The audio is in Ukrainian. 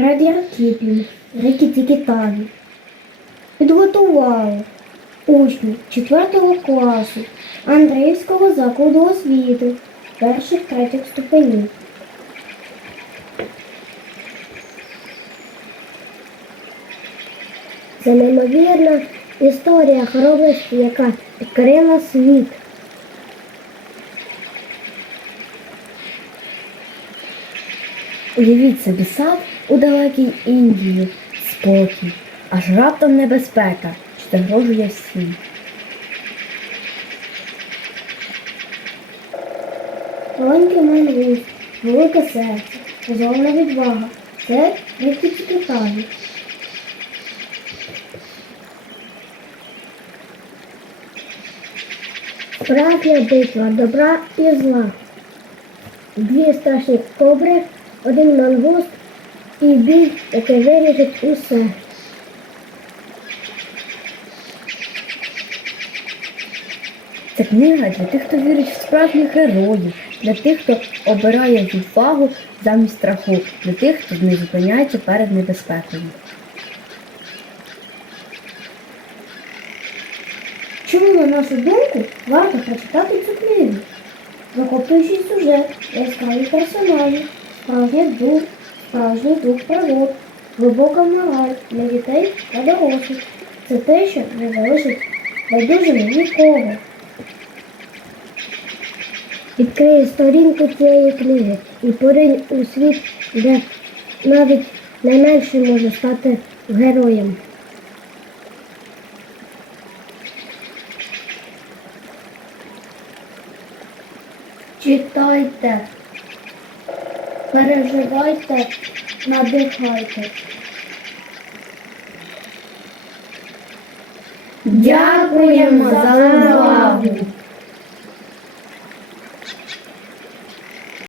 Радіар Кіплінг, Рікі Тікітаві. Підготували учні 4 класу Андріївського закладу освіти перших третіх ступенів. Це неймовірна історія хоробрості, яка підкорила світ. Уявіть собі сад у далекій Індії, спокій, аж раптом небезпека, що загрожує всім. Маленький мангуст, велике серце, позовна відвага. Це Рікі Тікітаві. Справжня битва добра і зла. Дві страшні кобри, один мангуст і бій, який вирішить усе. Це книга для тих, хто вірить в справжніх героїв, для тих, хто обирає відвагу замість страху, для тих, хто не зупиняється перед небезпекою. Чому, на нашу думку, варто прочитати цю книгу? Захоплюючий сюжет, яскраві персонажі, справжній дух, справжній дух пригод, глибока мораль для дітей та дорослих. Це те, що не залишить байдужим нікого. Відкриє сторінку цієї книги і поринь у світ, де навіть найменший може стати героєм. Читайте, переживайте, надихайте. Дякуємо за увагу!